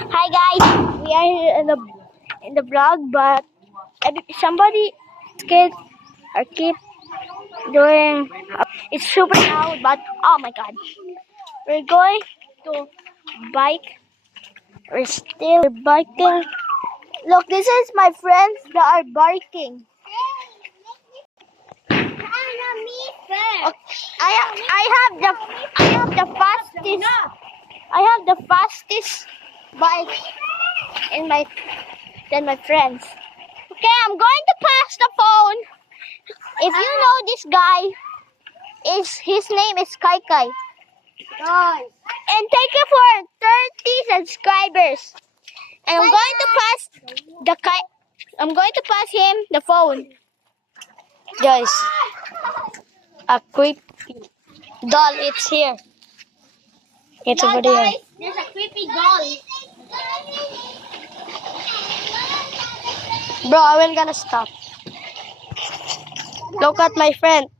Hi guys, we are here in the vlog, but somebody kids are keep doing. It's super loud, but oh my god, we're going to bike. We're still biking. Look, this is my friends that are biking. Okay, I have the fastest bike in my than my friends. Okay, I'm going to pass the phone. If you know this guy, his name is Kai Kai. Nice. And thank you for 30 subscribers. And I'm going to pass I'm going to pass him the phone. Guys, a creepy doll, it's here. It's over there. There's a creepy doll. Bro, I will gonna stop. Look at my friend.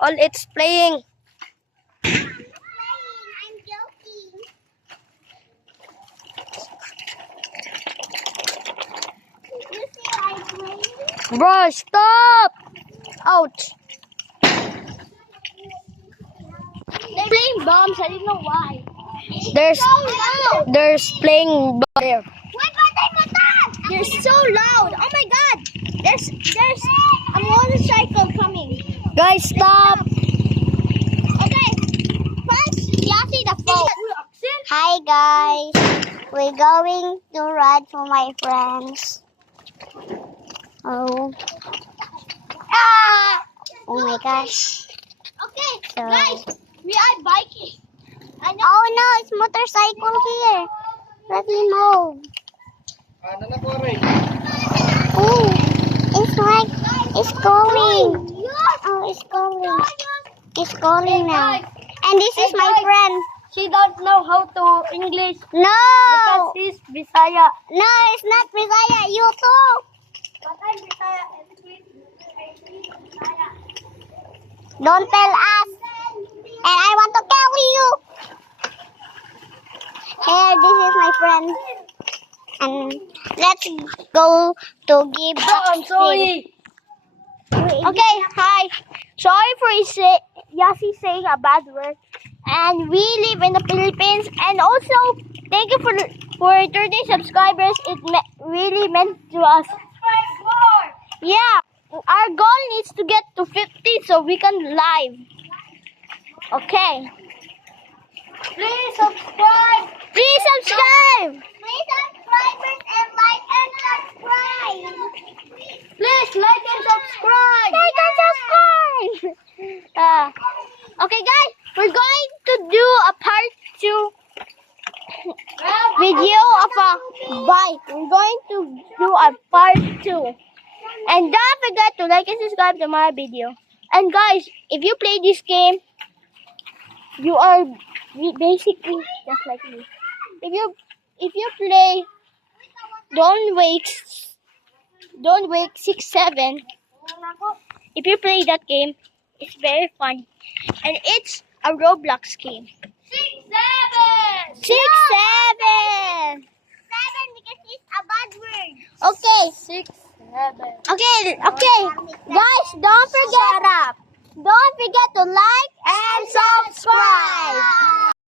All it's playing. I'm joking. Bro, stop! Ouch. They're playing bombs. I didn't know why. There's playing bombs there. They're so loud. Oh my god. There's a motorcycle coming. Guys, stop. Okay. First, Yasi the phone. Hi guys. We're going to ride for my friends. Oh. Oh my gosh. Okay, so, guys, we are biking. Oh no, it's motorcycle here. Let me move. Oh, it's like it's going. Oh, it's going. It's going now. And this is my friend. She don't know how to English. No. Because she's Bisaya. No, it's not Bisaya. You too. But I'm Bisaya. Don't tell us. And I want to tell you. Here, this is my friend. And let's go to give I'm sorry. Okay, hi. Sorry for Yasi saying a bad word. And we live in the Philippines. And also, thank you for 30 subscribers. It really meant to us. Yeah, our goal needs to get to 50 so we can live. Okay. Please subscribe. Please subscribe. Please subscribe and like and subscribe. Please like and subscribe. Like and subscribe. Okay, guys, we're going to do a part 2 video of a bike. We're going to do a part 2. And don't forget to like and subscribe to my video. And guys, if you play this game, you are basically just like me. If you play Don't Wake 6-7, if you play that game, it's very fun. And it's a Roblox game. 6-7. 6-7. 7 because it's a bad word. Okay. 6-7. Okay. Guys, don't forget to like,